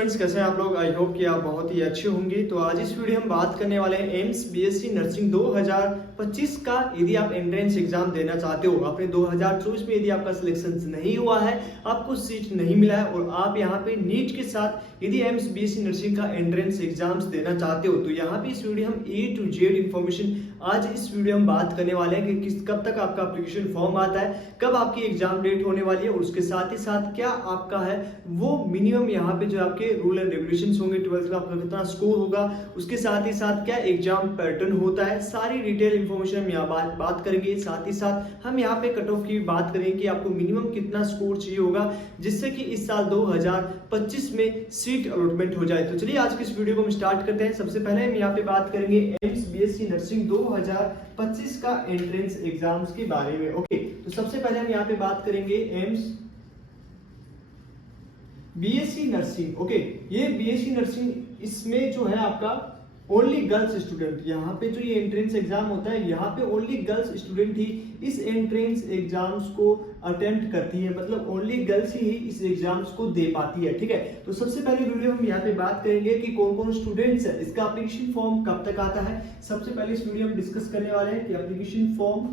Friends, कैसे हैं आप लोग। आई होप कि आप बहुत ही अच्छे होंगे। तो आज इस वीडियो हम बात करने वाले हैं एम्स बीएससी नर्सिंग 2025 का। यदि आप एंट्रेंस एग्जाम देना चाहते हो, अपने 2024 में यदि आपका सिलेक्शन नहीं हुआ है, आपको सीट नहीं मिला है और आप यहाँ पे नीट के साथ यदि एम्स बीएससी नर्सिंग का एंट्रेंस एग्जाम्स देना चाहते हो, तो यहाँ पे इस वीडियो हम A to Z इन्फॉर्मेशन आज इस वीडियो हम बात करने वाले हैं कि कब तक आपका एप्लीकेशन फॉर्म आता है, कब आपकी एग्जाम डेट होने वाली है और उसके साथ ही साथ क्या आपका है वो मिनिमम यहाँ पे जो आपके रूल एंड रेगुलेशंस होंगे, 12th का आपका कितना स्कोर होगा, उसके साथ ही साथ क्या एग्जाम पैटर्न होता है, सारी डिटेल इंफॉर्मेशन हम यहाँ बात करेंगे। साथ ही साथ हम यहाँ पे कट ऑफ की बात करेंगे कि आपको मिनिमम कितना स्कोर चाहिए होगा जिससे कि इस साल 2025 में सीट अलॉटमेंट हो जाए। तो चलिए आज की इस वीडियो को हम स्टार्ट करते हैं। सबसे पहले हम यहाँ पे बात करेंगे एम्स बीएससी नर्सिंग 2025 का एंट्रेंस एग्जाम्स के बारे में। ओके, तो सबसे पहले हम यहाँ पे बात करेंगे एम्स बीएससी नर्सिंग। ओके, ये बीएससी नर्सिंग, इसमें जो है आपका ओनली गर्ल्स स्टूडेंट, यहाँ पे जो ये एंट्रेंस एग्जाम होता है, यहाँ पे ओनली गर्ल्स स्टूडेंट ही इस एंट्रेंस एग्जाम्स को अटेम्प्ट करती है, मतलब ओनली गर्ल्स ही इस एग्जाम्स को दे पाती है। ठीक है, तो सबसे पहले वीडियो हम यहाँ पे बात करेंगे कि कौन कौन स्टूडेंट्स है, इसका एप्लीकेशन फॉर्म कब तक आता है। सबसे पहले इस वीडियो में डिस्कस करने वाले हैं कि एप्लीकेशन फॉर्म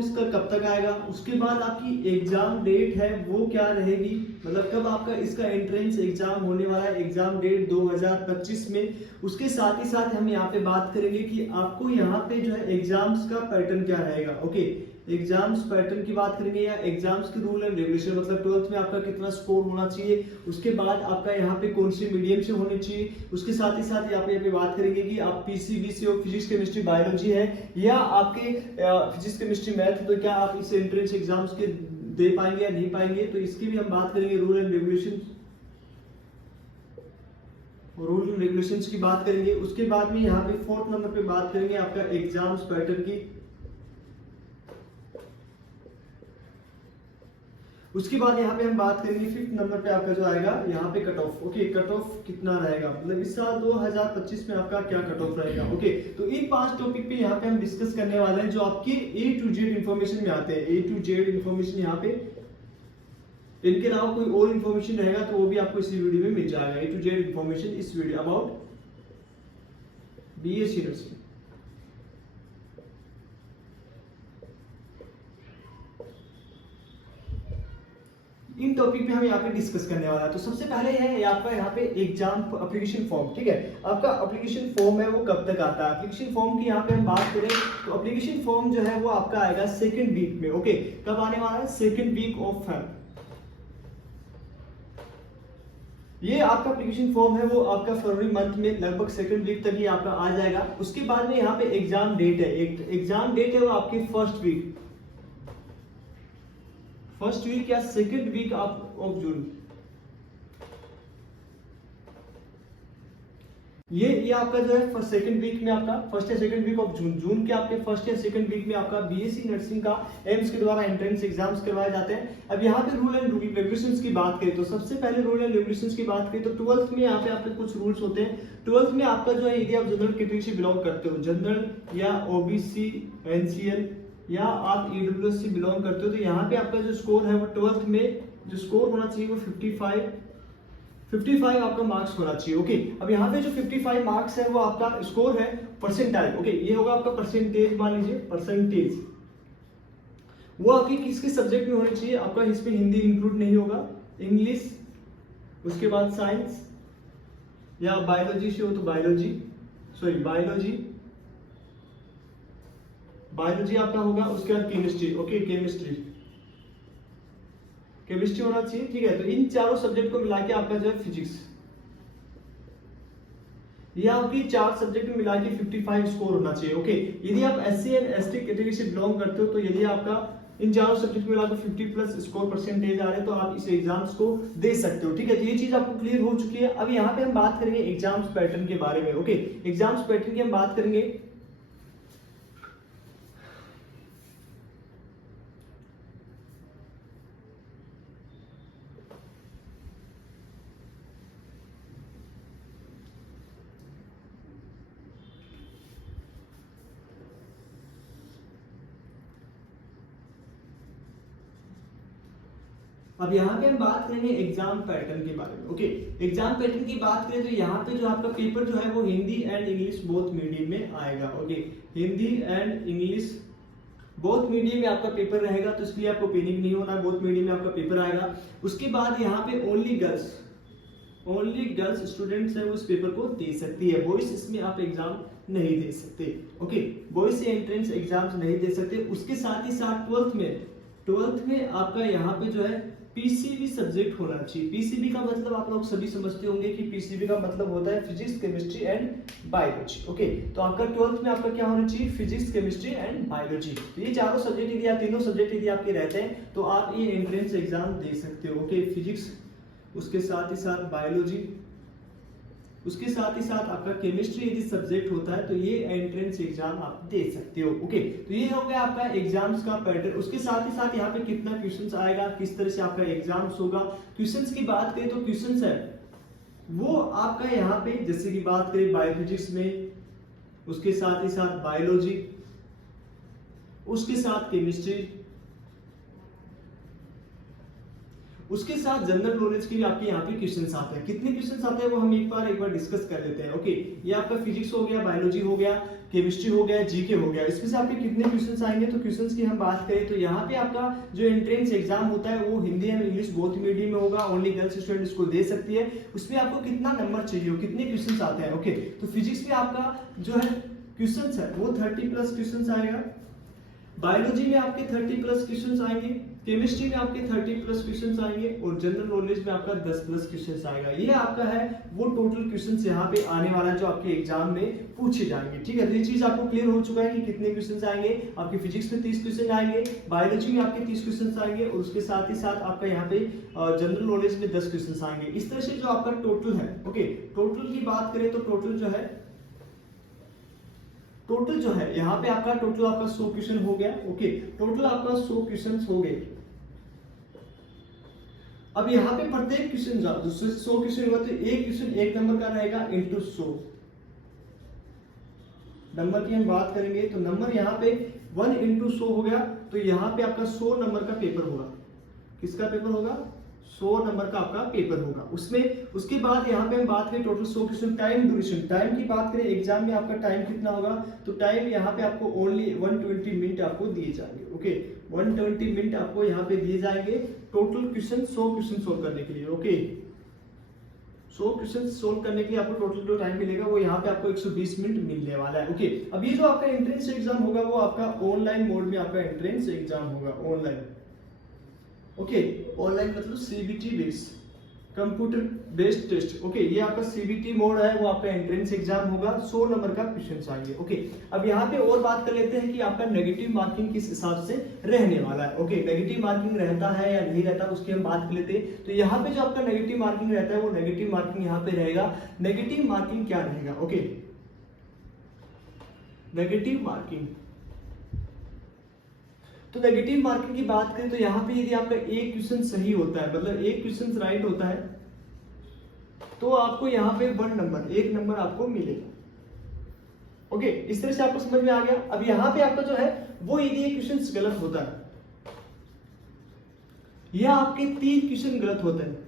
इसका कब तक आएगा, उसके बाद आपकी एग्जाम डेट है वो क्या रहेगी, मतलब कब आपका इसका एंट्रेंस एग्जाम होने वाला है, एग्जाम डेट 2025 में। उसके साथ ही साथ हम यहाँ पे बात करेंगे कि आपको यहाँ पे जो है एग्जाम्स का पैटर्न क्या रहेगा। ओके, एग्जाम्स पैटर्न की बात करेंगे या एग्जाम्स के रूल एंड रेगुलेशन, मतलब 12th में आपका कितना स्कोर होना चाहिए, उसके बाद आपका यहाँ पे कौन सी मीडियम से होने चाहिए। उसके साथ ही साथ यहाँ पे बात करेंगे कि आप पीसीबी से हो, फिजिक्स केमिस्ट्री बायोलॉजी है, या आपके फिजिक्स केमिस्ट्री मैथ, तो क्या आप इस एंट्रेंस एग्जाम्स के दे पाएंगे या नहीं पाएंगे, तो इसकी भी हम बात करेंगे। रूल एंड रेगुलेशंस की बात करेंगे। उसके बाद में यहाँ पे 4th नंबर पे बात करेंगे आपका एग्जाम्स पैटर्न की। उसके बाद यहाँ पे हम बात करेंगे 5th नंबर पे आपका जो आएगा यहाँ पे cut off. Okay, cut off कितना रहेगा, मतलब इस साल 2025 में आपका क्या कट ऑफ रहेगा। ओके, तो इन 5 टॉपिक पे यहाँ पे हम डिस्कस करने वाले हैं जो आपके A to Z इन्फॉर्मेशन में आते हैं। A to Z इन्फॉर्मेशन यहाँ पे, इनके अलावा कोई और इन्फॉर्मेशन रहेगा तो वो भी आपको इसी वीडियो में मिल जाएगा। A to Z इन्फॉर्मेशन इस video about BSc nursing. In topic पे हम यहाँ पे डिस्कस करने वाला है। तो सबसे पहले है आपका यहाँ पे एग्जाम एप्लीकेशन फॉर्म। ठीक है, आपका एप्लीकेशन फॉर्म है वो कब तक आता है। एप्लीकेशन फॉर्म की यहाँ पे हम बात करें तो एप्लीकेशन फॉर्म जो है वो आपका आएगा 2nd वीक में। ओके, कब आने वाला है, 2nd वीक ऑफ फेब। ये आपका एप्लीकेशन फॉर्म है वो आपका फरवरी मंथ में लगभग 2nd वीक तक ही आपका आ जाएगा। उसके बाद में यहाँ पे एग्जाम डेट है, एग्जाम डेट है वो आपकी फर्स्ट वीक या 2nd वीक ऑफ जून। ये आपका जो है 2nd वीक में आपका, फर्स्ट या 2nd वीक ऑफ जून के आपके फर्स्ट या 2nd वीक में आपका बीएससी नर्सिंग का एम्स के द्वारा एंट्रेंस एग्जाम्स करवाए जाते हैं। अब यहाँ पे रूल एंड रेगुलेशंस की बात करें तो सबसे पहले रूल एंड रेगुलेशंस की बात करें तो 12th में यहाँ पे आपके कुछ रूल्स होते हैं। 12th में आपका जो है यदि आप जनरल कैटेगरी से बिलोंग करते हो, जनरल या ओबीसी, एनसीएल या आप ईडब्ल्यूएस से बिलोंग करते हो, तो यहाँ पे आपका जो स्कोर है वो 12th में जो स्कोर होना चाहिए वो 55 आपका मार्क्स होना चाहिए। ओके, अब यहाँ पे जो 55 मार्क्स है वो आपका स्कोर है परसेंटाइल। ओके, ये होगा आपका परसेंटेज, मान लीजिए परसेंटेज, वो आपकी किसके सब्जेक्ट में होनी चाहिए, आपका इसमें हिंदी इंक्लूड नहीं होगा, इंग्लिश, उसके बाद साइंस या बायोलॉजी से हो तो बायोलॉजी आपका होगा। उसके बाद केमिस्ट्री। ओके, केमिस्ट्री होना चाहिए। ठीक है, तो इन चारों सब्जेक्ट को मिला के आपका जो है फिजिक्स, ये आपकी 4 सब्जेक्ट में मिला के 55 स्कोर होना चाहिए। ओके, यदि आप एससी एंड एसटी कैटेगरी से बिलोंग करते हो तो यदि आपका इन चारों सब्जेक्ट में मिलाकर 50+ स्कोर परसेंटेज आ रहे हैं तो आप इस एग्जाम्स को दे सकते हो। ठीक है, तो ये चीज आपको क्लियर हो चुकी है। अब यहाँ पे हम बात करेंगे एग्जाम्स पैटर्न के बारे में। ओके, एग्जाम्स पैटर्न की हम बात करेंगे। अब यहाँ पे हम बात करेंगे एग्जाम पैटर्न के बारे में। ओके, एग्जाम पैटर्न की बात करें तो यहाँ पे जो आपका पेपर जो है वो Hindi and English both medium में आएगा। Okay, Hindi and English both medium में आपका पेपर रहेगा, तो इसलिए आपको पैनिक नहीं होना, बोथ मीडियम में आपका पेपर आएगा। उसके बाद यहाँ पे ओनली गर्ल्स स्टूडेंट्स है उस पेपर को दे सकती है, बॉयज इसमें आप एग्जाम नहीं दे सकते। ओके, बॉयज से एंट्रेंस एग्जाम्स नहीं दे सकते। उसके साथ ही साथ ट्वेल्थ में आपका यहाँ पे जो है पीसीबी सब्जेक्ट होना चाहिए। पीसीबी का मतलब आप लोग सभी समझते होंगे कि पीसीबी का मतलब होता है physics, chemistry and biology. Okay, तो आपका 12th में आपका क्या होना चाहिए, फिजिक्स, केमिस्ट्री एंड बायोलॉजी। तो ये चारों सब्जेक्ट यदि आप तीनों सब्जेक्ट यदि आपके रहते हैं तो आप ये एंट्रेंस एग्जाम दे सकते हो। ओके, फिजिक्स, उसके साथ ही साथ बायोलॉजी, उसके साथ ही साथ आपका केमिस्ट्री यदि सब्जेक्ट होता है तो ये एंट्रेंस एग्जाम आप दे सकते हो। ओके, तो ये हो गया आपका एग्जाम्स का पैटर्न। उसके साथ ही साथ यहाँ पे कितना क्वेश्चंस आएगा, किस तरह से आपका एग्जाम्स होगा। क्वेश्चंस की बात करें तो क्वेश्चंस है वो आपका यहाँ पे जैसे कि बात करें बायोफिजिक्स में, उसके साथ ही साथ बायोलॉजी, उसके साथ केमिस्ट्री, उसके साथ जनरल नॉलेज के लिए आपके यहाँ पे क्वेश्चंस आते हैं। कितने क्वेश्चंस आते हैं वो हम एक बार डिस्कस कर लेते हैं। ओके, ये आपका फिजिक्स हो गया, बायोलॉजी हो गया, केमिस्ट्री हो गया, जीके हो गया। इसमें से आपके कितने क्वेश्चंस आएंगे, तो क्वेश्चंस की हम बात करें तो यहाँ पे आपका जो एंट्रेंस एग्जाम होता है वो Hindi and English both medium में होगा, ओनली गर्ल्स स्टूडेंट इसको दे सकती है। उसमें आपको कितना नंबर चाहिए, कितने क्वेश्चंस आते हैं। ओके, तो फिजिक्स में आपका जो है क्वेश्चंस है वो 30+ क्वेश्चंस आएगा, बायोलॉजी में आपके 30+ क्वेश्चंस आएंगे, केमिस्ट्री में आपके 30+ क्वेश्चंस आएंगे और जनरल नॉलेज में आपका 10+ क्वेश्चंस आएगा। ये आपका है वो टोटल क्वेश्चंस यहाँ पे आने वाला जो आपके एग्जाम में पूछे जाएंगे। ठीक है, तो ये चीज आपको क्लियर हो चुका है कि कितने क्वेश्चंस आएंगे। आपके फिजिक्स में 30 क्वेश्चन आएंगे, बायोलॉजी में आपके 30 क्वेश्चंस आएंगे और उसके साथ ही साथ आपका यहाँ पे जनरल नॉलेज में 10 क्वेश्चंस आएंगे। इस तरह से जो आपका टोटल है, ओके, टोटल की बात करें तो टोटल जो है यहाँ पे आपका टोटल आपका 100 क्वेश्चन हो गया। ओके, टोटल आपका 100 क्वेश्चन हो गए। अब यहाँ पे प्रत्येक क्वेश्चन जो 100 क्वेश्चन हुआ तो एक क्वेश्चन 1 नंबर का रहेगा इंटू 100 नंबर की हम बात करेंगे तो नंबर यहाँ पे 1 इंटू 100 हो गया, तो यहाँ पे आपका 100 नंबर का पेपर होगा। किसका पेपर होगा, 100 नंबर का आपका पेपर होगा उसमें। उसके बाद यहाँ पे हम बात करें total 100 question, time duration, time की बात करें एग्जाम में आपका टाइम कितना होगा, तो टाइम यहाँ पे आपको ओनली 120 मिनट आपको दिए जाएंगे। ओके, 120 मिनट आपको यहाँ पे दिए जाएंगे टोटल क्वेश्चन 100 क्वेश्चन सोल्व करने के लिए। ओके, 100 क्वेश्चन सोल्व करने के लिए आपको टोटल जो टाइम मिलेगा वो यहाँ पे आपको 120 मिनट मिलने वाला है। ओके, अब ये जो आपका एंट्रेंस एग्जाम होगा वो आपका ऑनलाइन मोड में आपका एंट्रेंस एग्जाम होगा, ऑनलाइन। ओके, ऑनलाइन मतलब CBT base, computer based test. Okay, ये आपका सीबीटी मोड है, वो आपका एंट्रेंस एग्जाम होगा, 100 नंबर का क्वेश्चन आएंगे। ओके, अब यहाँ पे और बात कर लेते हैं कि आपका नेगेटिव मार्किंग किस हिसाब से रहने वाला है। ओके, नेगेटिव मार्किंग रहता है या नहीं रहता उसकी हम बात कर लेते हैं। तो यहाँ पे जो आपका नेगेटिव मार्किंग रहता है वो नेगेटिव मार्किंग यहाँ पे रहेगा। नेगेटिव मार्किंग क्या रहेगा, ओके, नेगेटिव मार्किंग, तो नेगेटिव मार्किंग की बात करें तो यहाँ पे यदि आपका एक क्वेश्चन सही होता है, मतलब एक क्वेश्चन राइट होता है, तो आपको यहाँ पे 1 नंबर आपको मिलेगा। ओके, इस तरह से आपको समझ में आ गया। अब यहाँ पे आपका जो है वो यदि एक क्वेश्चन गलत होता है या आपके 3 क्वेश्चन गलत होते हैं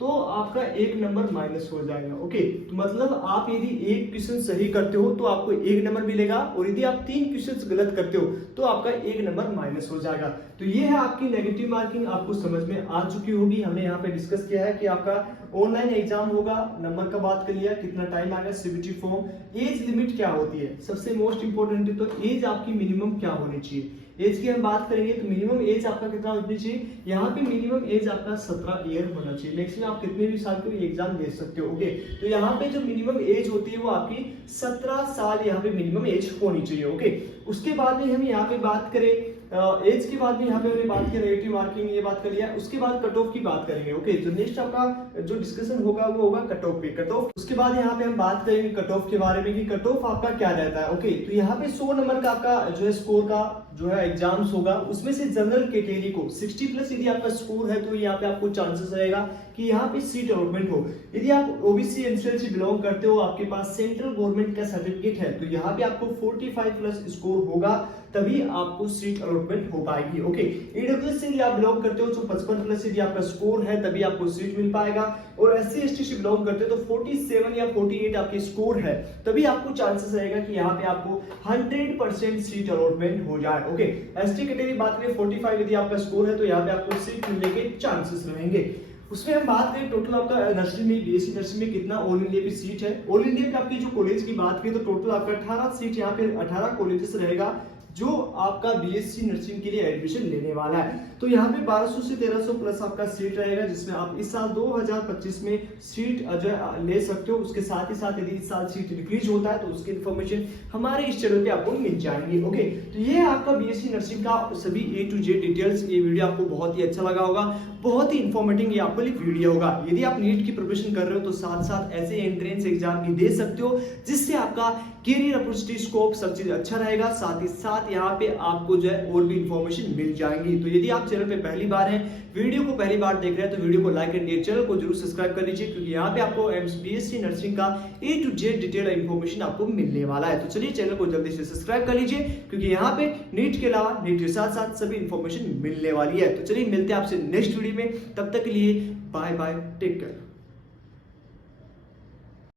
तो आपका 1 नंबर माइनस हो जाएगा। ओके, तो मतलब आप यदि एक क्वेश्चन सही करते हो तो आपको 1 नंबर मिलेगा और यदि आप 3 क्वेश्चन गलत करते हो तो आपका 1 नंबर माइनस हो जाएगा। तो ये है आपकी नेगेटिव मार्किंग, आपको समझ में आ चुकी होगी। हमने यहाँ पे डिस्कस किया है कि आपका ऑनलाइन एग्जाम होगा, नंबर का बात कर लिया, कितना टाइम आएगा, सीबीटी फॉर्म, एज लिमिट क्या होती है, सबसे मोस्ट इंपोर्टेंट है तो एज आपकी मिनिमम क्या होनी चाहिए। एज की हम बात करेंगे तो मिनिमम एज आपका कितना होनी चाहिए, यहाँ पे मिनिमम एज आपका 17 ईयर होना चाहिए। मैक्सिमम आप कितने भी साल के एग्जाम दे सकते हो। ओके, तो यहाँ पे जो मिनिमम एज होती है वो आपकी 17 साल यहाँ पे मिनिमम एज होनी चाहिए। ओके, उसके बाद में हम यहाँ पे बात करें एज के बाद में यहाँ पे हमने बात की नेगेटिव मार्किंग, ये बात कर लिया। उसके बाद कट ऑफ की बात करेंगे। ओके, तो नेक्स्ट आपका जो डिस्कशन होगा वो होगा कट ऑफ पे, कट ऑफ। उसके बाद यहाँ पे हम बात करेंगे कट ऑफ के बारे में कि कट ऑफ आपका क्या रहता है। ओके, तो यहाँ पे 100 नंबर का आपका जो है स्कोर का जो है एग्जाम्स होगा, उसमें से जनरल कैटेगरी को 60+ यदि आपका स्कोर है तो यहाँ पे आपको चांसेस रहेगा कि यहाँ पे सीट अलॉटमेंट हो। यदि आप ओबीसी एनसीएल से बिलोंग करते हो, आपके पास सेंट्रल गवर्नमेंट का सर्टिफिकेट है, तो यहाँ पे आपको 45+ स्कोर होगा तभी आपको सीट अलॉटमेंट हो पाएगी। ओके, ईडब्ल्यूएस से यदि आप बिलोंग करते हो तो 55 प्लस यदि आपका स्कोर है तभी आपको सीट मिल पाएगा, और एससी एसटी से बिलोंग करते हो तो 47 या 48 आपके स्कोर है तभी आपको चांसेस रहेगा कि यहाँ पे आपको 100% सीट अलॉटमेंट हो जाए। ओके, एसटी कैटेगरी बात करें 45 यदि आपका स्कोर है तो यहाँ पे आपको सीट मिलने के चांसेस रहेंगे। उसमें हम बात करें टोटल आपका नर्सिंग में, बीएससी नर्सिंग में कितना ऑल इंडिया की सीट है। ऑल इंडिया में आपकी जो कॉलेज की बात करें तो टोटल आपका 18 सीट यहाँ पे 18 कॉलेजेस रहेगा जो आपका बीएससी नर्सिंग के लिए एडमिशन लेने वाला है। तो यहाँ पे 1200 से 1300 प्लस आपका सीट रहेगा, जिसमें आप इस साल 2025 में सीट ले सकते हो। उसके साथ ही साथ यदि इस साल सीट इंक्रीज होता है तो उसकी इन्फॉर्मेशन हमारे इस चैनल पे आपको मिल जाएंगी। ओके, तो ये आपका बीएससी नर्सिंग का सभी A to Z डिटेल्स। ये वीडियो आपको बहुत ही अच्छा लगा होगा, बहुत ही इंफॉर्मेटिव ये आपको वीडियो होगा। यदि आप नीट की प्रिपरेशन कर रहे हो तो साथ साथ ऐसे एंट्रेंस एग्जाम भी दे सकते हो, जिससे आपका कैरियर अपॉर्चुनिटी स्कोप सब चीज अच्छा रहेगा। साथ ही साथ यहाँ पे आपको जो है और भी इंफॉर्मेशन मिल जाएंगी। तो यदि आप चैनल पे पहली बार हैं, वीडियो को पहली बार देख रहे हैं तो वीडियो को लाइक एंड चैनल को जरूर सब्सक्राइब कर लीजिए, क्योंकि यहाँ पे आपको बीएससी नर्सिंग का A to Z detail information आपको मिलने वाला है। तो चलिए चैनल को जल्दी से सब्सक्राइब कर लीजिए, क्योंकि यहाँ पे नीट के अलावा नीट के साथ साथ सभी इंफॉर्मेशन मिलने वाली है। तो चलिए मिलते हैं आपसे नेक्स्ट वीडियो में, तब तक के लिए बाय बाय, टेक केयर।